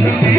Thank you.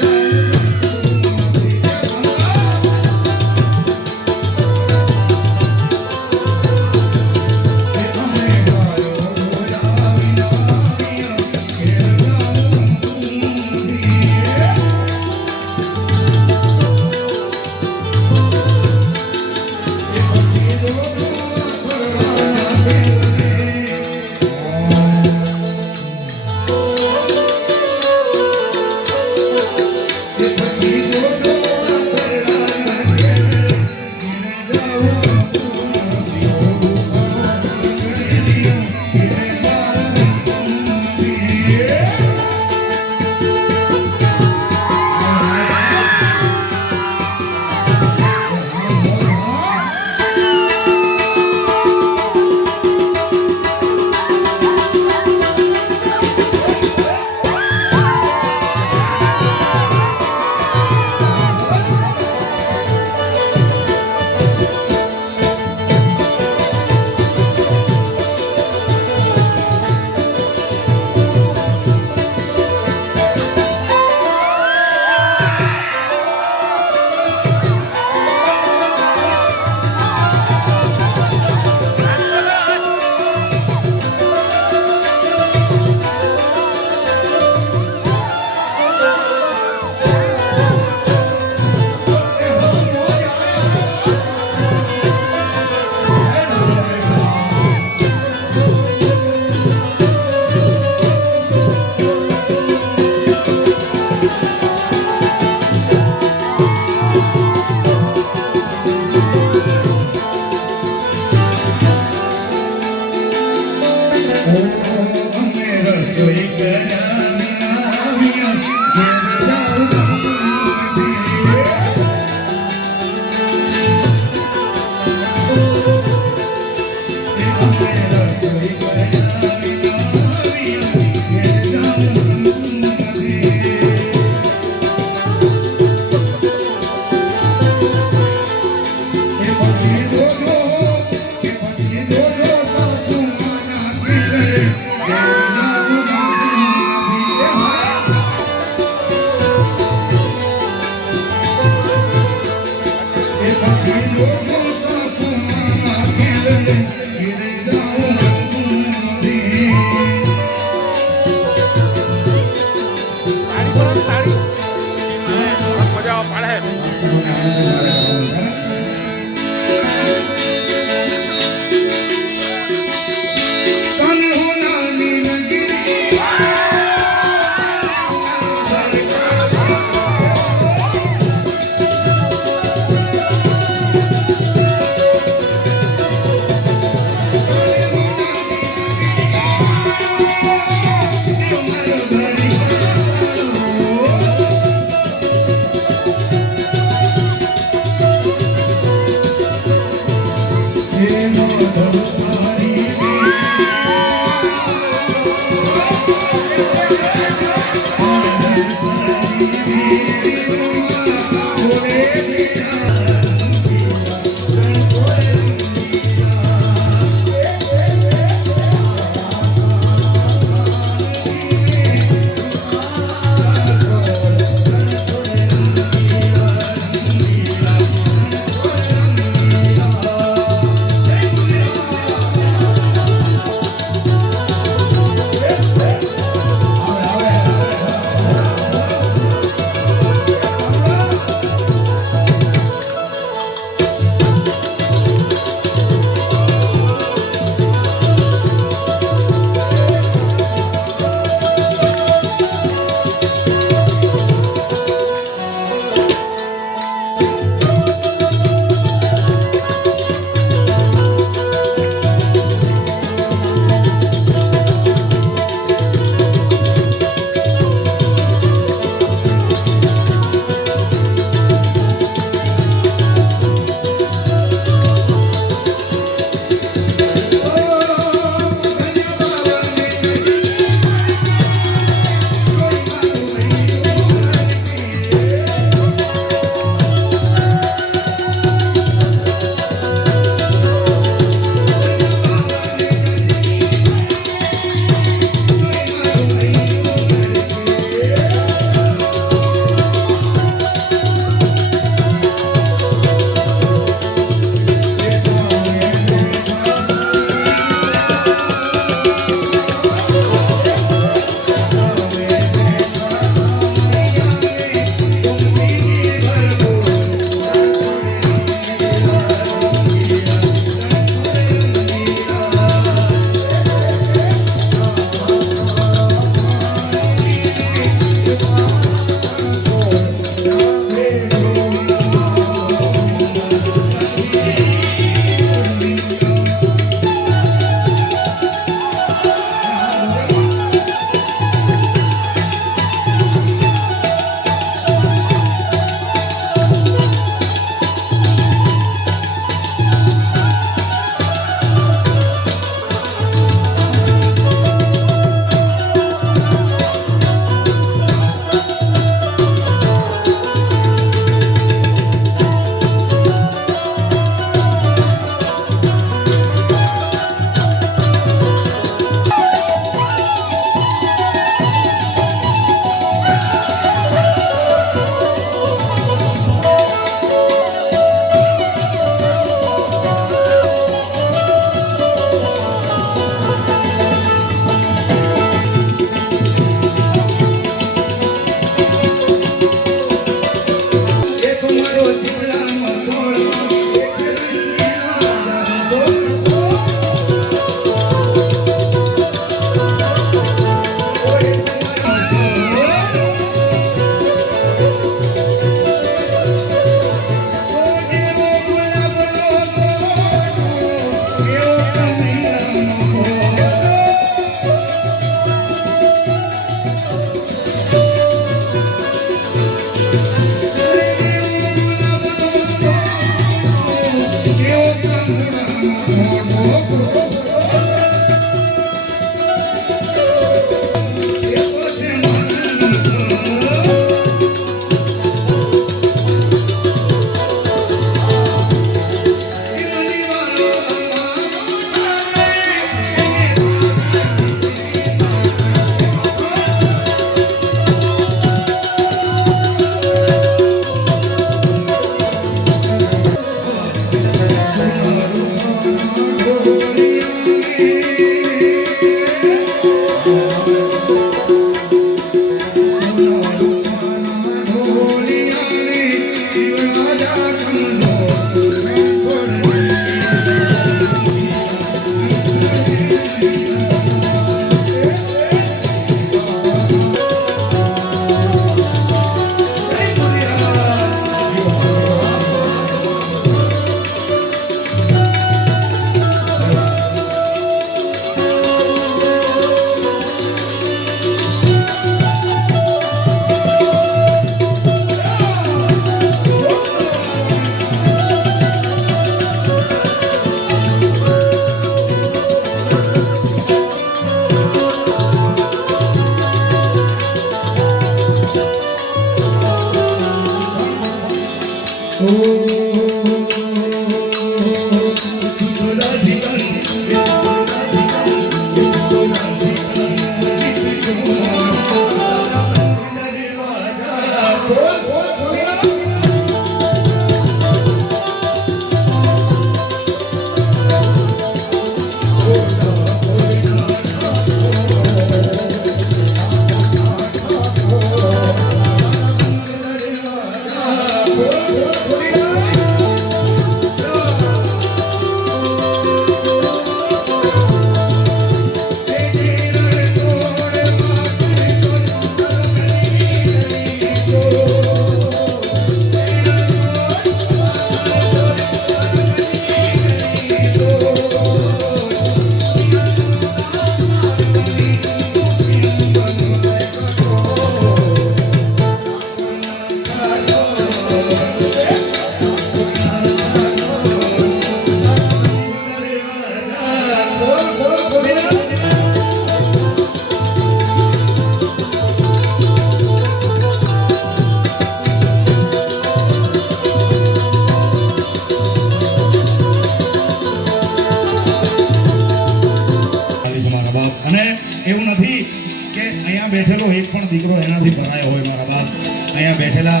બેઠેલો એક પણ દીકરો એનાથી ભરાયો હોય મારા બાપ. અહીંયા બેઠેલા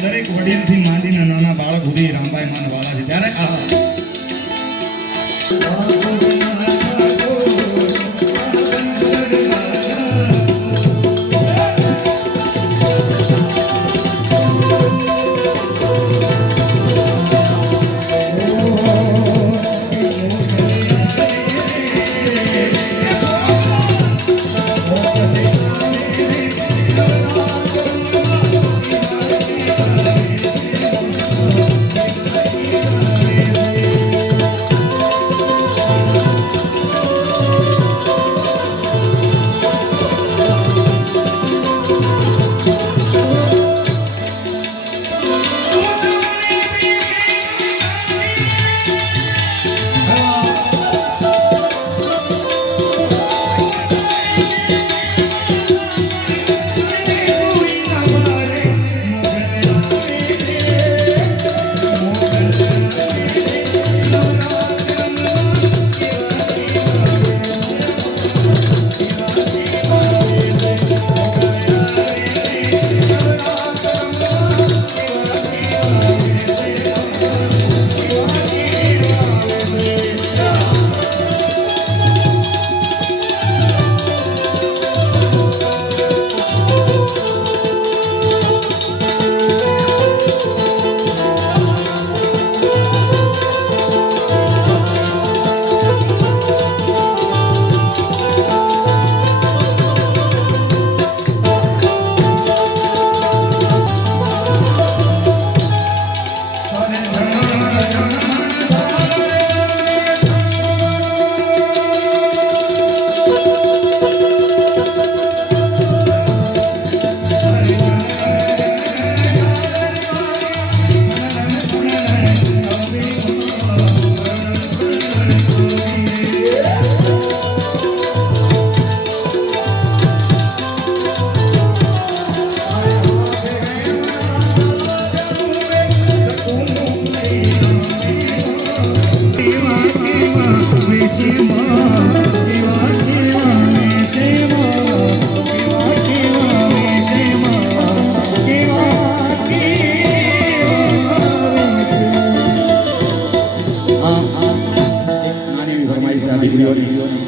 દરેક વડીલથી માંડીને નાના બાળક સુધી રામભાઈ માન વાલા છે. ત્યારે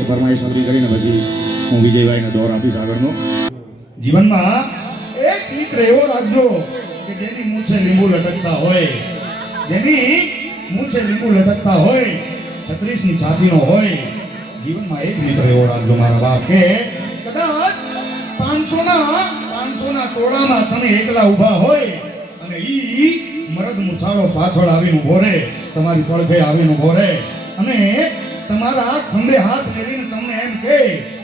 ફરમાઈશ પૂરી કરીને પછી હું વિજયભાઈને દોર આપીશ આગળનો. જીવનમાં એક મિત્ર એવો રાખજો કે જેની મૂછે લીંબુ લટકતા હોય, જેની મૂછે લીંબુ લટકતા હોય, 36ની છાતીનો હોય. જીવનમાં એક મિત્ર એવો રાખજો મારા બાપ કે કદાચ 500ના ટોળામાં તમે એકલા ઊભા હોય અને ઈ મરદ મુછાળો પાછળ આવીને ઊભો રહે, તમારી પડખે આવીને ઊભો રહે અને તમારા ખંભે હાથ મેલીને તમને એમ કહે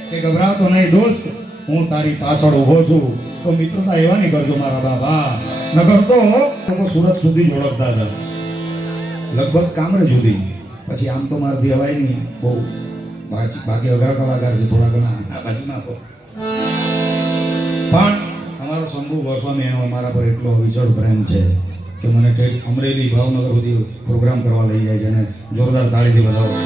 કે ગભરાતો નહીં દોસ્ત, હું તારી પાછળ ઊભો છું. તો મિત્રતા એવા નહીં કરજો મારા બાબા. નગર તો લોકો સુરત સુધી જ ઓળખતા હતા, લગભગ કામરે સુધી. પછી આમ તો મારાથી હવાય નહીં બહુ, બાકી અઘરા કલાકાર છે થોડા ઘણા બાજુના. પણ અમારો શંભુ ગોસ્વામી એનો અમારા પર એટલો વિચળ પ્રેમ છે કે મને ઠેઠ અમરેલી ભાવનગર સુધી પ્રોગ્રામ કરવા લઈ જાય છે અને જોરદાર તાળીથી વધાવો.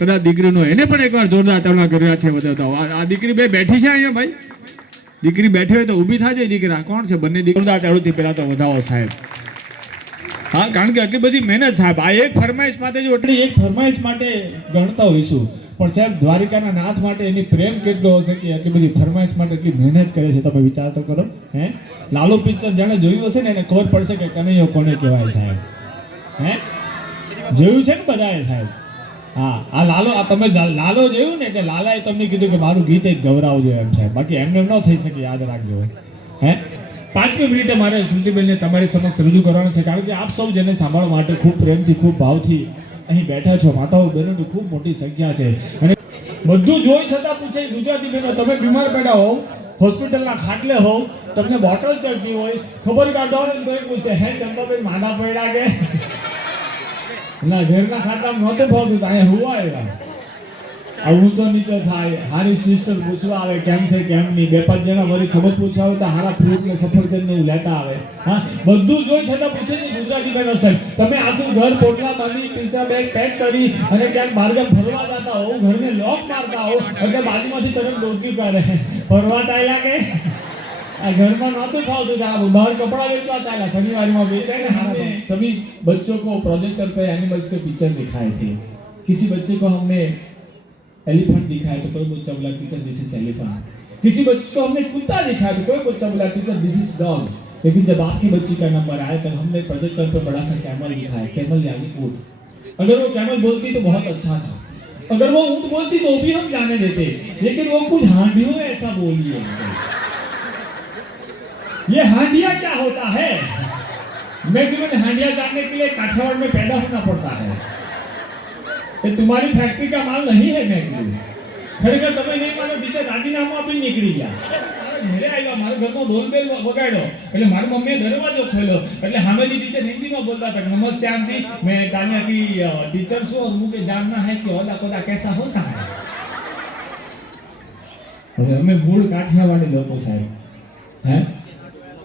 કદાચ દીકરીનો એને પણ એકવાર જોરદાર તાળીઓ કર્યા છે વધાવતા. આ દીકરી બે બેઠી છે અહીંયા ભાઈ, દીકરી બેઠી હોય તો ઊભી થાય દીકરા કોણ છે? બંને જોરદાર તાળીઓથી પહેલા તો વધાવો સાહેબ. હા, કારણ કે આટલી બધી મહેનત સાહેબ, આ એક ફરમાઈશ માટે જો એટલી એક ફરમાઈશ માટે ગણતા હોઈશું, પણ સાહેબ દ્વારિકાના નાથ માટે એની પ્રેમ કેટલો હશે કે આટલી બધી ફરમાઈશ માટે એટલી મહેનત કરે છે. તમે વિચાર તો કરો. હે, લાલો પિક્ચર જાણે જોયું હશે ને એને ખબર પડશે કે કનૈયો કોને કહેવાય સાહેબ. હે, જોયું છે ને બધાએ સાહેબ? હા, આ લાલો, આ તમે લાલો જોયું ને એટલે લાલાએ તમને કીધું કે મારું ગીત એક ગવરાવજો એમ સાહેબ, બાકી એમને ન થઈ શકે, યાદ રાખજો. હે, 5મી મિનિટે મારે શ્રુતિબેનને તમારી સમક્ષ રજૂ કરવાનું છે, કારણ કે આપ સૌ જેને સાંભળવા માટે ખૂબ પ્રેમથી ખૂબ ભાવથી અહીં બેઠા છો, માતાઓ બહેનોની ખૂબ મોટી સંખ્યા છે અને બધું જોઈ છતાં પૂછે ગુજરાતી બહેનો, તમે બીમાર પડ્યા હોવ, હોસ્પિટલના ખાટલે હોવ, તમને બોટલ ચડતી હોય, ખબર કાઢો ને તો એ પૂછે હે ચંપાબેન માંદા પડ્યા કે ના ઘરના ખાતામાં નહોતું ફાવતું, અહીંયા હુવા આવ્યા. આ ઊંચો નીચો થાય, હારી સિસ્ટર પૂછવા આવે કેમ છે કેમ નહીં, 2-5 જણા વળી ખબર પૂછવા આવે તો હારા ફ્રૂટ ને સફરજન ને લેતા આવે. હા, બધું જોઈ છતાં પૂછે નહીં ગુજરાતી બહેનો સાહેબ, તમે આખું ઘર પોટલા બાંધી પીઝા બેગ પેક કરી અને ક્યાંક બહારગામ ફરવા જતા હો, ઘરને લોક મારતા હો એટલે બાજુમાંથી તરત ડોકી કરે ફરવા ચાલ્યા કે આ ઘરમાં નહોતું ફાવતું, આ બહાર કપડા વેચવા ચાલ્યા, શનિવારમાં વેચાય ને हारा. सभी बच्चों को प्रोजेक्टर पे एनिमल्स के पिक्चर दिखाए थे. किसी बच्चे को हमने एलिफेंट दिखाया तो कोई बच्चा बोला टीचर दिस इज एलिफेंट, किसी बच्चे को हमने कुत्ता दिखाया तो कोई बच्चा बोला टीचर दिस इज डॉग. लेकिन जब आपकी बच्ची का नंबर आया तब हमने प्रोजेक्टर पे बड़ा सा कैमल दिखाया, कैमल यानी ऊंट. अगर वो कैमल बोलती तो बहुत अच्छा था, अगर वो ऊंट बोलती तो भी हम जाने देते, लेकिन वो कुछ हांडियों में ऐसा बोली है. ये हांडिया क्या होता है? मैं तुम्हें हांडिया जानने के लिए काठियावाड़ में पैदा होना पड़ता है, ये तुम्हारी फैक्ट्री का माल नहीं है. मैं खरेखर તમે નહીં માનો, ટીચર રાજીનામું આપીને નીકળી ગયા. ઘરે આવ્યા, મારા ઘરમાં ઢોલબેલ વગાડ્યો એટલે મારી મમ્મીએ દરવાજો ખોલ્યો એટલે સામેથી ટીચર હિન્દીમાં બોલતા હતા, નમસ્તે આંટી मैं तानिया की टीचर हूँ और मुझे जानना है कि ओला कोला कैसा होता है. હવે અમે મૂળ કાઠિયાવાડી લોકો સાહેબ, હે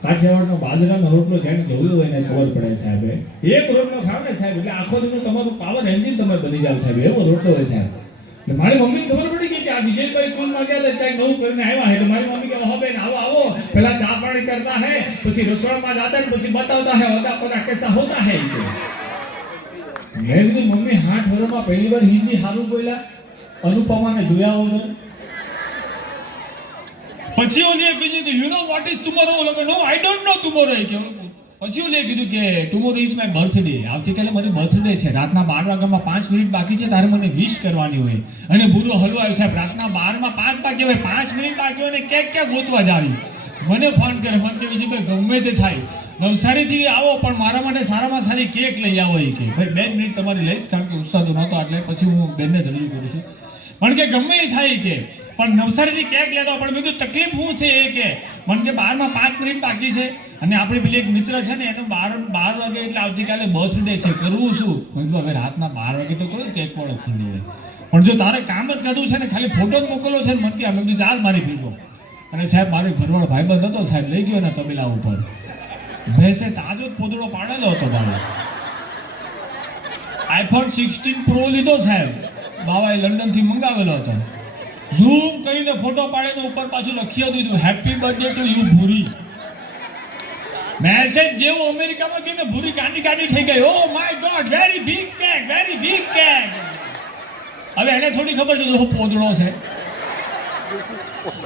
કાઠિયાવાડનો બાજરાનો રોટલો જેને જોયો હોય એને ખબર પડે સાહેબ. એક રોટલો ખાવ ને સાહેબ એટલે આખો દિવસ તમારું પાવર એન્જિન તમે બની જાવ સાહેબ, એવો રોટલો હોય સાહેબ. એટલે મારી મમ્મીને ખબર પડી ગઈ કે આ વિજયભાઈ સ્કૂલમાં ગયા હતા ત્યાં નવું કરીને આવ્યા છે, એટલે મારી મમ્મી કે હા બેન આવો આવો, પહેલા ચા પાણી કરતા હે, પછી રસોડામાં જાતા ને પછી બતાવતા હે ઓદા કોદા કેસા હોતા હે. મેં કીધું મમ્મી 8 વર્ષમાં પહેલી વાર હિન્દી સારું બોલ્યા, અનુપમાને જોયા વગર. પછી ઓલે કીધું કે you know what is tomorrow, ઓલો કે નો આઈ ડોન્ટ નો ટુમોરો. પછી ઓલે કીધું કે ટુમોરો ઇઝ માય બર્થડે, આવતીકાલે મારી બર્થડે છે, રાતના 12 વાગ્યામાં 5 મિનિટ બાકી છે, તારે મને વિશ કરવાની હોય. અને બુરો હલવો આવ્યો સાહેબ, રાતના 12 માં 5 બાકી હોય, 5 મિનિટ બાકી હોય ને ક્યાં ગોતવા જાવી. મને ફોન કરે, મને કે વિજયભાઈ ગમે તે થાય નવસારીથી આવો પણ મારા માટે સારામાં સારી કેક લઈ આવો. એ કે ભાઈ 2 મિનિટ તમારી લઈશ, કારણ કે ઉસ્તાદો નહોતો એટલે પછી હું બેનને રજૂ કરું છું. પણ કે ગમે એ થાય કે પણ નવસારીથી કેક લેતો, પણ બધું તકલીફ શું છે એ કે મને કે 12 માં 5 મિનિટ બાકી છે અને આપણી પેલી એક મિત્ર છે ને એનો 12 વાગે એટલે આવતીકાલે બર્થડે છે, કરવું શું? મેં કીધું હવે રાતના 12 વાગે તો કોઈ કેક વાળો ખુલ્લી હોય, પણ જો તારે કામ જ કાઢવું છે ને ખાલી ફોટો જ મોકલવો છે ને મને કે અમે કીધું ચાલ મારી ભેગો. અને સાહેબ મારો ઘરવાળો ભાઈબંધ હતો સાહેબ, લઈ ગયો ને તબેલા ઉપર. ભેંસે તાજો જ પોદળો પાડેલો હતો બાબા. આઈફોન 16 પ્રો લીધો સાહેબ, બાવાએ લંડન થી મંગાવેલો હતો. ઝૂમ કરીને ફોટો પાડીને ઉપર પાછું લખી દીધું હેપી બર્થડે ટુ યુ ભૂરી. મેસેજ જેવું અમેરિકામાં ગઈને ભૂરી કાંડી થઈ ગઈ. Oh my god, very big cake, very big cake. હવે એને થોડી ખબર છે તો પોદળો છે.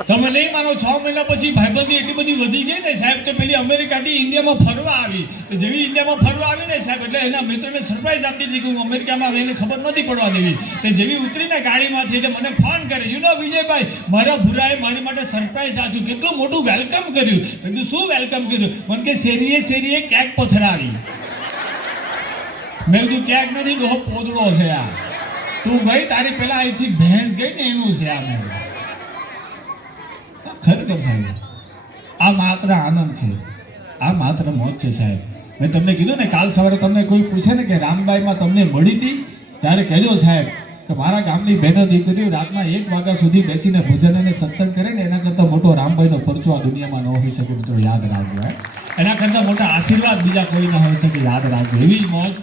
તમે નહીં માનો 6 મહિના પછી ભાઈબંધી એટલી બધી વધી ગઈ ને સાહેબ કે પેલી અમેરિકાથી ઇન્ડિયામાં ફરવા આવી. તો જેવી ઇન્ડિયામાં ફરવા આવી ને સાહેબ એટલે એના મિત્રને સરપ્રાઈઝ આપી દીધી કે હું અમેરિકામાં આવી, એને ખબર નહોતી પડવા દેવી. તે જેવી ઉતરીને ગાડીમાંથી એટલે મને ફોન કરે, યુ નો વિજયભાઈ, મારા ભુરાએ મારી માટે સરપ્રાઈઝ આપ્યું, કેટલું મોટું વેલકમ કર્યું. મેં કીધું શું વેલકમ કર્યું? મને કે શેરીએ કેક પથરાવી. મેં કીધું કેક નથી, ડોહો પોદળો છે આ. તું ગઈ તારી પેલા અહીંથી ભેંસ ગઈ ને એનું છે આ. મેં ખરેખર સાહેબ આ માત્ર આનંદ છે, આ માત્ર મોજ છે સાહેબ. મેં તમને કીધું ને કાલ સવારે તમને કોઈ પૂછે ને કે રામબાઈમાં તમને મળી હતી, ત્યારે કહેજો સાહેબ કે મારા ગામની બહેનો દીકરીઓ રાતના 1 વાગ્યા સુધી બેસીને ભજન અને સત્સંગ કરે ને એના કરતાં મોટો રામબાઈનો પરચો આ દુનિયામાં ન હોઈ શકે. મિત્રો યાદ રાખજો. એના કરતાં મોટા આશીર્વાદ બીજા કોઈ ન હોઈ શકે, યાદ રાખજો. એવી મોજ,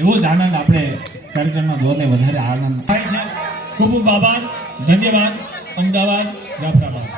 એવો જ આનંદ આપણે કાર્યક્રમના દોરને વધારે આનંદ થાય છે. ખૂબ ખૂબ આભાર, ધન્યવાદ. અમદાવાદ, જાફરાબાદ.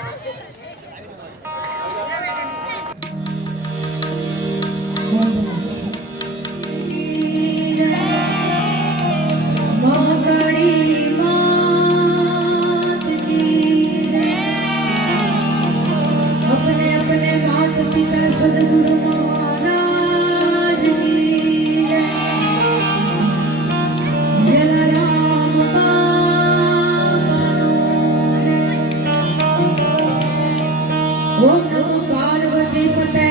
ઓમ નમો પાર્વતી પતે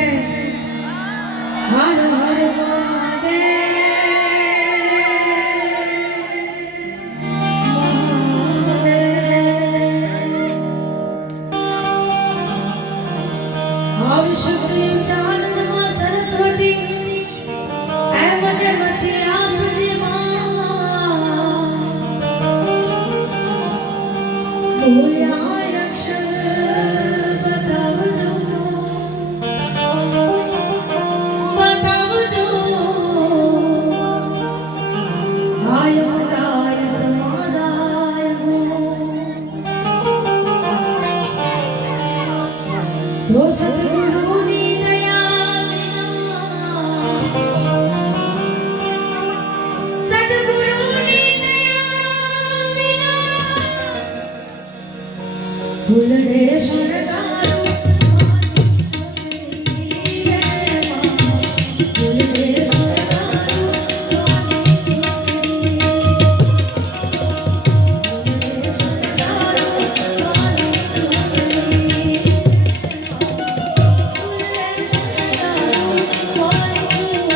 હર હર મહાદેવ. આવી શક્તિ ચારણમાં સરસ્વતી એ મને મતે આપજે માં. બોલ્યા અક્ષર બતાવજો આયમ ગાય તમારા તો સદગુરુની દયા વિના, સદગુરુની દયા વિના ફૂલડે શણગારો મારી છોકરી રે માં. ફૂલડે શણગારો મારી છોકરી, ફૂલડે શણગારો મારી છોકરી, ફૂલડે શણગારો મારી છોકરી.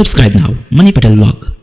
Subscribe now, Money Patel Vlog.